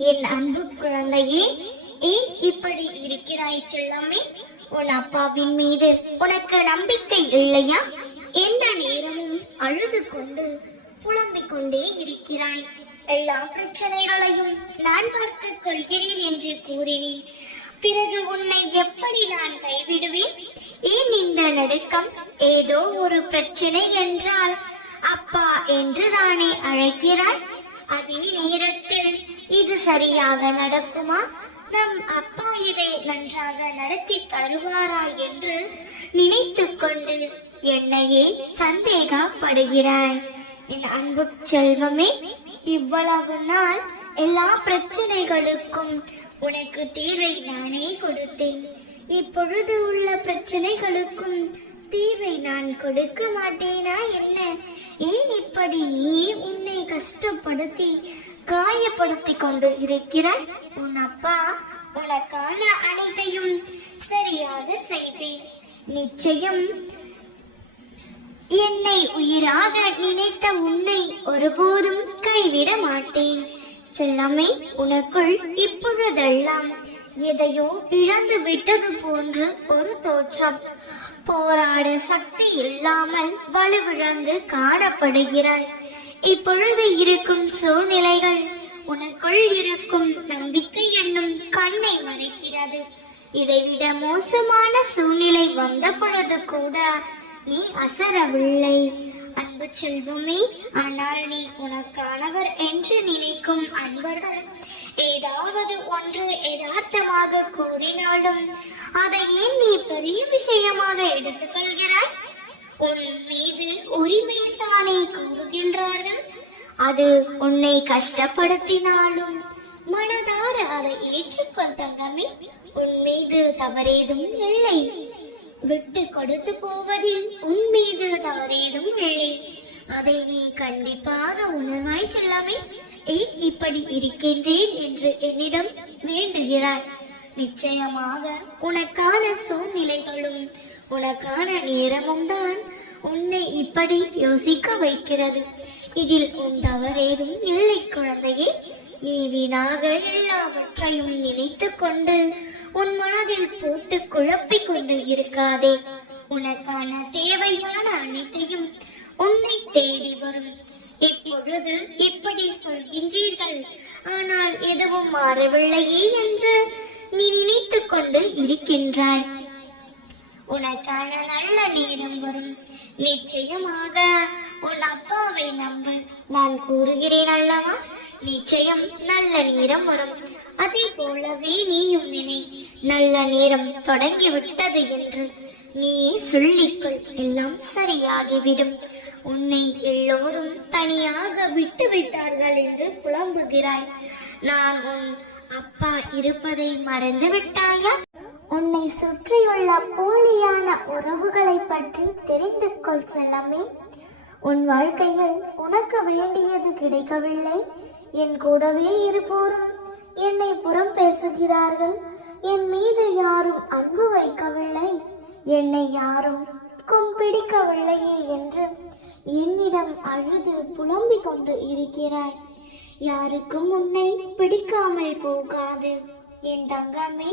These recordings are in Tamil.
என் அன்பு குழந்தையே, ஏன் இப்படி இருக்கிறாய் செல்லமே? உன் அப்பாவின் மீது உனக்கு நம்பிக்கை இல்லையா? எந்த நேரமும் அழுது கொண்டு புலம்பிக் கொண்டே இருக்கிறாய். எல்லா பிரச்சனைகளையும் நான் பார்த்துக் கொள்கிறேன் என்று கூறினேன். பிறகு உன்னை எப்படி நான் கைவிடுவேன்? ஏன் இந்த நடுக்கம்? ஏதோ ஒரு பிரச்சனை என்றால் அப்பா என்று தானே அழைக்கிறாய். அதே நேரத்தில் இது சரியாக நடக்குமா? நம் அப்பா இதை நன்றாக நடத்தி தருவாரா என்று நினைத்து கொண்டு என்னையே சந்தேகப்படுகிறாய். என் அன்பு செல்வமே, இவ்வளவு நாள் எல்லா பிரச்சனைகளுக்கும் உனக்கு தீர்வை நானே கொடுத்தேன். இப்பொழுது உள்ள பிரச்சனைகளுக்கும் தீர்வை நான் கொடுக்க மாட்டேனா என்ன? ஏன் இப்படி நீ உன்னை கஷ்டப்படுத்தி காயப்படுத்தி கொண்டு இருக்கிறாய்? உன் அப்பா உனக்கான அனைத்தையும் சரியாக செய்வேன். நிச்சயம் என்னை உயிராக நினைத்த உன்னை ஒருபோதும் கைவிட மாட்டேன். செல்லமே, உனக்குள் இப்பொழுதெல்லாம் எதையோ இழந்து விட்டது போன்று ஒரு தோற்றம். போராட சக்தி இல்லாமல் வலுவிழந்து காணப்படுகிறாய். இப்பொழுது இருக்கும் சூழ்நிலைகள் உனக்குள் இருக்கும் நம்பிக்கை என்னும் கண்ணை மறைக்கிறது. இதைவிட மோசமான சூழ்நிலை வந்த பொழுது கூட நீ அசரவில்லை அன்பு செல்வமே. ஆனால் நீ உனக்கானவர் என்று நினைக்கும் அன்பர்கள் ஏதாவது ஒன்று யதார்த்தமாக கூறினாலும் அதை ஏன் நீ பெரிய விஷயமாக எடுத்துக்கொள்கிறாய்? உன் மீது உரிமையில் தானே கூறுகின்றார்கள். அது உன்னை கஷ்டப்படுத்தினாலும் மனதார அதை ஏற்றுக்கொள் தங்கமே. உன் மீது தவறேதும் இல்லை. விட்டு கொடுத்து போவதில் உன் மீது தவறேதும் இல்லை. அதை நீ கண்டிப்பாக உணர்வாய் செல்லாமே. ஏன் இப்படி இருக்கின்றேன் என்று என்னிடம் வேண்டுகிறாய்? நிச்சயமாக உனக்கான சூழ்நிலைகளும் உனக்கான நேரமும் தான் உன்னை இப்படி யோசிக்க வைக்கிறது. இதில் உன் தவறேதும் இல்லை குழந்தையே. நீ வீணாக எல்லாவற்றையும் நினைத்து கொண்டு உன் மனதில் போட்டு குழப்பிக் கொண்டு இருக்காதே. உனக்கான தேவையான அனைத்தையும் உன்னை தேடி வரும். இப்பொழுது இப்படி சொல்கின்றீர்கள், ஆனால் எதுவும் மாறவில்லையே என்று நீ நினைத்து கொண்டு இருக்கின்றாய். உனக்கான நல்ல நேரம் வரும். நிச்சயமாக உன் அப்பாவை நம்பு. நான் கூறுகிறேன் அல்லவா, நிச்சயம் நல்ல நேரம் வரும். அதே போலவே நீயும் நினை, நல்ல நேரம் தொடங்கி விட்டது என்று நீயே சொல்லிக்கொள். எல்லாம் சரியாகிவிடும். உன்னை எல்லோரும் தனியாக விட்டு விட்டார்கள் என்று புலம்புகிறாய். நான் உன் அப்பா இருப்பதை மறந்து விட்டாயா? உன்னை சுற்றியுள்ள போலியான உறவுகளை பற்றி தெரிந்து கொள் செல்லமே. உன் வாழ்க்கையில் உனக்கு வேண்டியது கிடைக்கவில்லை. என் கூடவே இருப்போரும் என்னை புறம் பேசுகிறார்கள். என் மீது யாரும் அன்பு வைக்கவில்லை, என்னை யாரும் பிடிக்கவில்லையே என்று என்னிடம் அழுது புலம்பிக் கொண்டு இருக்கிறாய். யாருக்கும் உன்னை பிடிக்காமல் போகாது என் தங்கமே.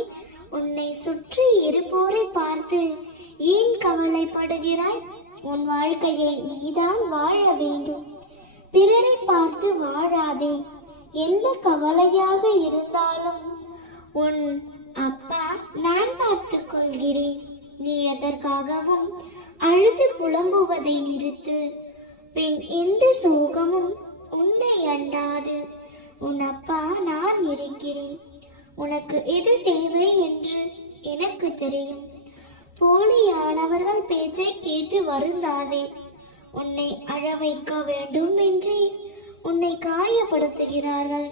உன்னை சுற்றி இருப்போரை பார்த்து ஏன் கவலைப்படுகிறாய்? உன் வாழ்க்கையை நீதான் வாழ வேண்டும். பிறரை பார்த்து வாழாதே. எந்த கவலையாக இருந்தாலும் உன் அப்பா நான் பார்த்துக் கொள்கிறேன். நீ எதற்காகவும் அழுது புலம்புவதை நிறுத்து. பின் எந்த சோகமும் உன்னை அண்டாது. உன் அப்பா நான் இருக்கிறேன். உனக்கு எது தேவை என்று எனக்கு தெரியும். போலியானவர்கள் பேச்சை கேட்டு வருந்தாதே. உன்னை அழ வைக்க வேண்டும் என்று உன்னை காயப்படுத்துகிறார்கள்.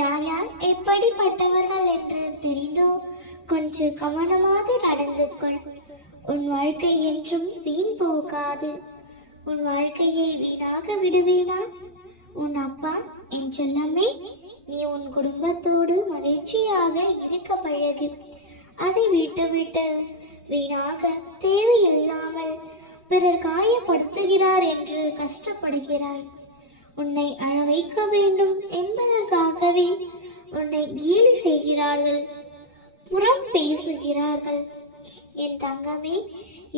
யார் யார் எப்படிப்பட்டவர்கள் என்று தெரிந்தோ கொஞ்சம் கவனமாக நடந்து கொள். உன் வாழ்க்கை என்றும் வீண் போகாது. உன் வாழ்க்கையை வீணாக விடுவேனா? உன் அப்பா என் செல்லமே, நீ உன் குடும்பத்தோடு மகிழ்ச்சியாக இருக்க பழகு. அதை விட்டுவிட்டு வீணாக தேவையில்லாமல் பிறர் காயப்படுத்துகிறார் என்று கஷ்டப்படுகிறாய். உன்னை அழ வைக்க வேண்டும் என்பதற்காகவே உன்னை கேலி செய்கிறார்கள், புறம் பேசுகிறார்கள். என் தங்கமே,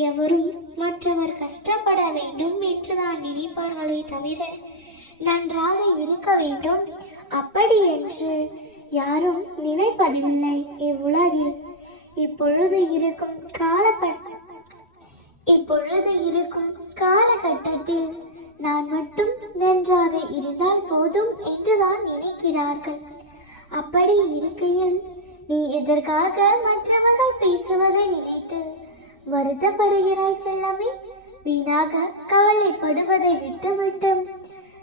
எவரும் மற்றவர் கஷ்டப்பட வேண்டும் என்றுதான் நினைப்பார்களே தவிர நன்றாக இருக்க வேண்டும் அப்படி என்று யாரும் நினைப்பதில்லை இவ்வுலகில். இப்பொழுது இருக்கும் காலகட்டத்தில் நான் மட்டும் நன்றாக இருந்தால் போதும் என்றுதான் நினைக்கிறார்கள். அப்படி இருக்கையில் நீ எதற்காக மற்றவர்கள் பேசுவதை நினைத்து வருத்தப்படுகிறாய் செல்லமே? வீணாக கவலைப்படுவதை விட்டுவிட்டு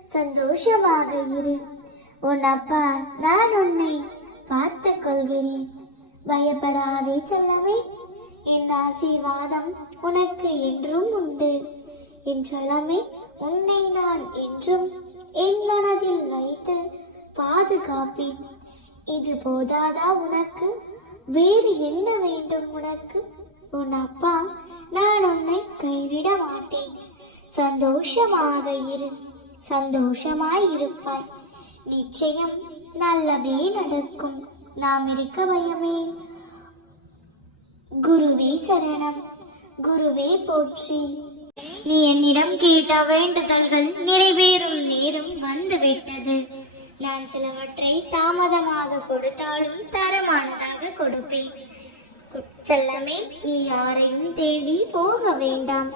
சந்தோஷமாக இரு. உன் அப்பா நான் உன்னை பார்த்து கொள்கிறேன். பயப்படாதே செல்லமே. என் ஆசீர்வாதம் உனக்கு என்றும் உண்டு. என் செல்லமே, உன்னை நான் என்றும் என் மனதில் வைத்து பாதுகாப்பேன். இது போதாதா உனக்கு? வேறு என்ன வேண்டும் உனக்கு? உன் அப்பா நான் உன்னை கைவிட மாட்டேன். சந்தோஷமாக இரு, சந்தோஷமாய் இருப்பாய். நிச்சயம் நல்லதே நடக்கும். நாம் இருக்க பயமே. குருவே சரணம், குருவே போற்றி. நீ என்னிடம் கேட்ட வேண்டுதல்கள் நிறைவேறும் நேரம் வந்துவிட்டது. நான் சிலவற்றை தாமதமாக கொடுத்தாலும் தரமானதாக கொடுப்பேன். செல்லமே, நீ யாரையும் தேடி போக வேண்டாம்.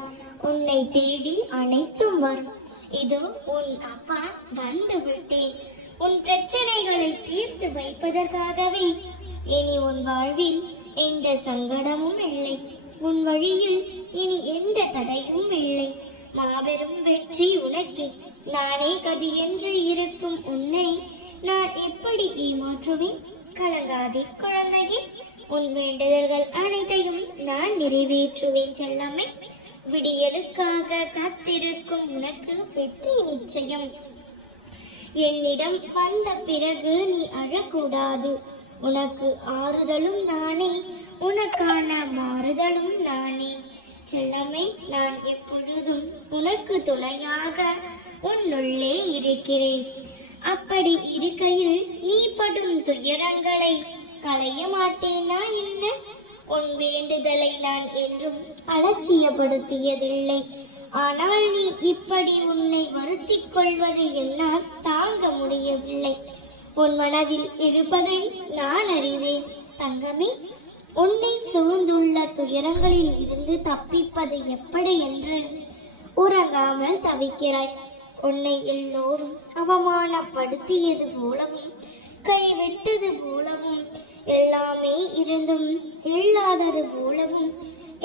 உன்னை தேடி அனைத்தும் வரும். இதோ உன் அப்பா வந்து விட்டேன். உன் பிரச்சனைகளை தீர்த்து வைப்பதற்காகவே. இனி உன் வாழ்வில் எந்த சங்கடமும் இல்லை. உன் வழியில் இனி எந்த தடையும் இல்லை. மாபெரும் வெற்றி உனக்கு. நானே கதி என்று இருக்கும் உன்னை நான் எப்படி ஏமாற்றுவேன்? கலங்காதே குழந்தையே. உன் வேண்டுதல்கள் அனைத்தையும் நான் நிறைவேற்றுவேன் செல்லமே. விடியலுக்காக காத்திருக்கும் உனக்கு வெற்றி நிச்சயம். என்னிடம் வந்த பிறகு நீ அழக்கூடாது. உனக்கு ஆறுதலும் நானே, உனக்கான மாறுதலும் நானே. செல்லமே, நான் எப்பொழுதும் உனக்கு துணையாக உன்னுள்ளே இருக்கிறேன். அப்படி இருக்கையில் நீ படும் துயரங்களை களைய மாட்டேனா என்ன? உன் வேண்டுதலை நான் என்றும் அலட்சியப்படுத்தியதில்லை. ஆனால் நீ இப்படி உன்னை வருத்திக் கொள்வதை என்னால் தாங்க முடியவில்லை. உன் மனதில் இருப்பதை நான் அறிவேன் தங்கமே. உன்னை சூழ்ந்துள்ள துயரங்களில் இருந்து தப்பிப்பது எப்படி என்று உறங்காமல் தவிக்கிறாய். உன்னை எல்லோரும் அவமானப்படுத்தியது போலவும் கைவிட்டது போலவும் எல்லாமே இருந்தும் இல்லாதது போலவும்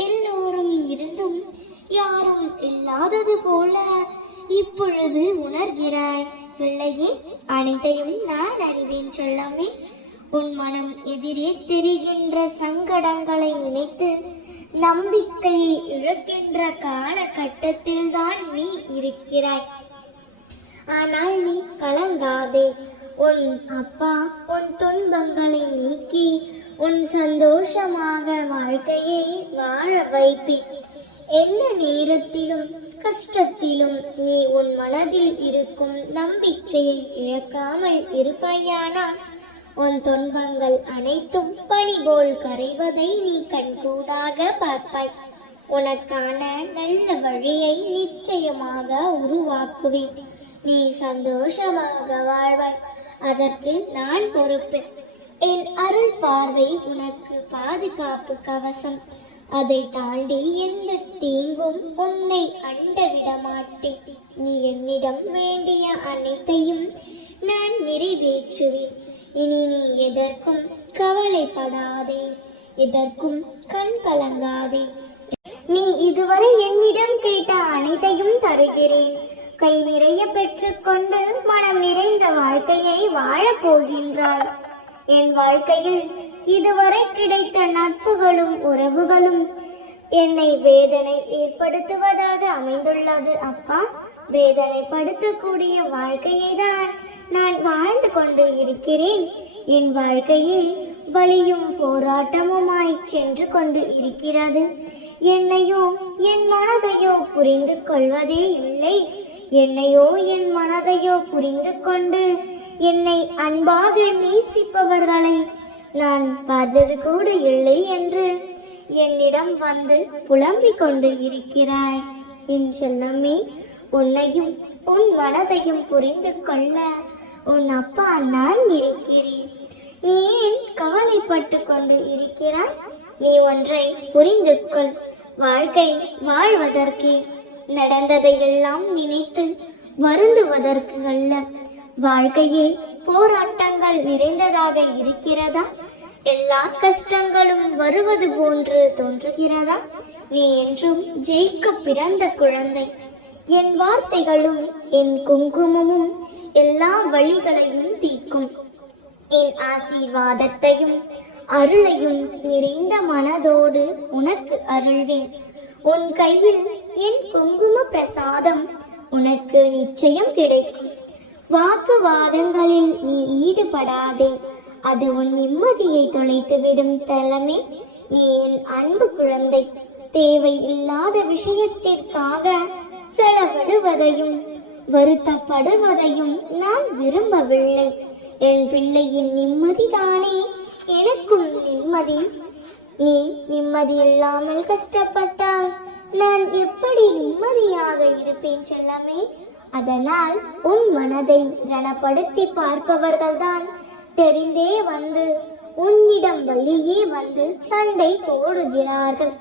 எல்லோரும் இருந்தும் யாரும் இல்லாதது போல இப்பொழுது உணர்கிறாய். பிள்ளையே, அனைத்தையும் நான் அறிவேன் செல்லமே. உன் மனம் எதிரே தெரிகின்ற சங்கடங்களை நினைத்து நம்பிக்கையை இழக்கின்ற காலகட்டத்தில் தான் நீ இருக்கிறாய். ஆனால் நீ கலங்காதே. உன் அப்பா உன் துன்பங்களை நீக்கி உன் சந்தோஷமாக வாழ்க்கையை வாழ வைப்பேன். எந்த நேரத்திலும் கஷ்டத்திலும் நீ உன் மனதில் இருக்கும் நம்பிக்கையை இழக்காமல் இருப்பாயானால் உன் துன்பங்கள் அனைத்தும் பனி போல் கரைவதை நீ கண்கூடாக பார்ப்பாய். உனக்கான நல்ல வழியை நிச்சயமாக உருவாக்குவேன். நீ சந்தோஷமாக வாழ்வாய். அதற்கு நான் பொறுப்பு. என் அருள் பார்வை உனக்கு பாதுகாப்பு கவசம். அதை தாண்டி எந்த தீங்கும் உன்னை அண்ட விட மாட்டேன். நீ என்னிடம் வேண்டிய அனைத்தையும் நான் நிறைவேற்றுவேன். இனி நீ எதற்கும் கவலைப்படாதே, எதற்கும் கண் கலங்காதே. நீ இதுவரை என்னிடம் கேட்ட அனைத்தையும் தருகிறேன். கை நிறைய பெற்றுக்கொண்டு மனம் நிறைந்த வாழ்க்கையை வாழப் போகின்றாய். என் வாழ்க்கையில் இதுவரை கிடைத்த நட்புகளும் உறவுகளும் என்னை வேதனை ஏற்படுத்துவதாக அமைந்துள்ளது. அப்பா, வேதனைப்படுத்தக்கூடிய வாழ்க்கையை தான் நான் வாழ்ந்து கொண்டு இருக்கிறேன். என் வாழ்க்கையில் வலியும் போராட்டமுமாய் சென்று கொண்டு இருக்கிறது. என்னையோ என் மனதையோ புரிந்து கொள்வதே இல்லை. என்னையோ என் மனதையோ புரிந்து கொண்டு என்னை அன்பாக நேசிப்பவர்களை நான் பார்த்தது கூட இல்லை என்று என்னிடம் வந்து புலம்பிக் கொண்டு இருக்கிறாய். என் செல்லமே, உன்னையும் உன் மனதையும் புரிந்து கொள்ள உன் அப்பா நான் இருக்கிறேன். நீ ஏன் கவலைப்பட்டு கொண்டு இருக்கிறாய்? நீ ஒன்றை புரிந்து கொள். வாழ்க்கை வாழ்வதற்கு, நடந்ததையெல்லாம் நினைத்து வருந்துவதற்கு அல்ல. வாழ்க்கையே போராட்டங்கள் நிறைந்ததாக இருக்கிறதா? எல்லா கஷ்டங்களும் வருவது போன்று தோன்றுகிறதா? நீ என்றும் ஜெயிக்க பிறந்த குழந்தை. என் வார்த்தைகளும் என் குங்குமமும் எல்லா வழிகளையும் தீர்க்கும். என் ஆசீர்வாதத்தையும் அருளையும் நிறைந்த மனதோடு உனக்கு அருள்வேன். உன் கையில் என் குங்கும பிரசாதம் உனக்கு நிச்சயம் கிடைக்கும். வாக்குவாதங்களில் நீ ஈடுபடாதே, அது உன் நிம்மதியை தொலைத்துவிடும். தலைமை, நீ என் அன்பு குழந்தை. தேவை இல்லாத விஷயத்திற்காக செலவிடுவதையும் வருத்தப்படுவதையும் நான் விரும்பவில்லை. என் பிள்ளையின் நிம்மதிதானே எனக்கும் நிம்மதி. நீ நிம்மதி இல்லாமல் கஷ்டப்பட்டால் நான் எப்படி நிம்மதியாக இருப்பேன் செல்லமே? அதனால் உன் மனதை ரணப்படுத்தி பார்ப்பவர்கள்தான் தெரிந்தே வந்து உன்னிடம் வழியே வந்து சண்டை போடுகிறார்கள்.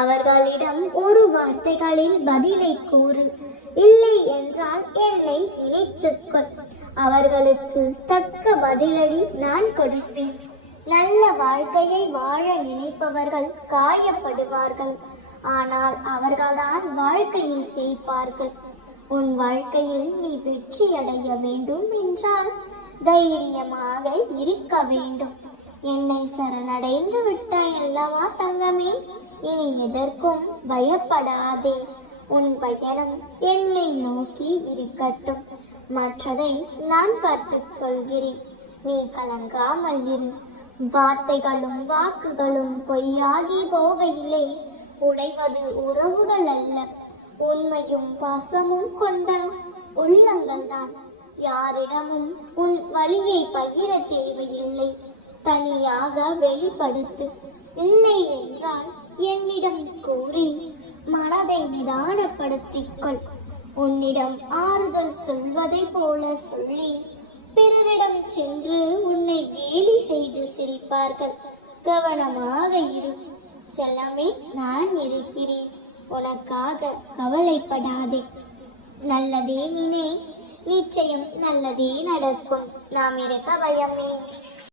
அவர்களிடம் ஒரு வார்த்தைகளில் பதிலை கூறு. இல்லை என்றால் என்னை நினைத்துக்கொள். அவர்களுக்கு தக்க பதிலடி நான் கொடுப்பேன். நல்ல வாழ்க்கையை வாழ நினைப்பவர்கள் காயப்படுவார்கள். ஆனால் அவர்கள்தான் வாழ்க்கையில் ஜெயிப்பார்கள். உன் வாழ்க்கையில் நீ வெற்றி அடைய வேண்டும் என்றால் தைரியமாக இருக்க வேண்டும். என்னை சரணடைந்து விட்டாய் அல்லவா தங்கமே? இனி எதற்கும் பயப்படாதே. உன் பயணம் என்னை நோக்கி இருக்கட்டும். மற்றதை நான் பார்த்துக் கொள்கிறேன். நீ கலங்காமல் இரு. வார்த்தைகளும் வாக்குகளும் பொய்யாகி போகையிலே உடைவது உறவுகள் அல்ல, உண்மையும் பாசமும் கொண்ட உள்ளங்கள் தான். யாரிடமும் உன் வழியை பகிர தேவையில்லை. தனியாக வெளிப்படுத்து. இல்லை என்றால் என்னிடம் கூறி மனதை நிதானப்படுத்திக்கொள். உன்னிடம் ஆறுதல் சொல்வதை போல சொல்லி பிறரிடம் சென்று உன்னை கேலி செய்து சிரிப்பார்கள். கவனமாக இரு செல்லமே, நான் இருக்கிறேன். உனக்காக கவலைப்படாதே. நல்லதே நினை, நிச்சயம் நல்லதே நடக்கும். நாம் இருக்க பயமே.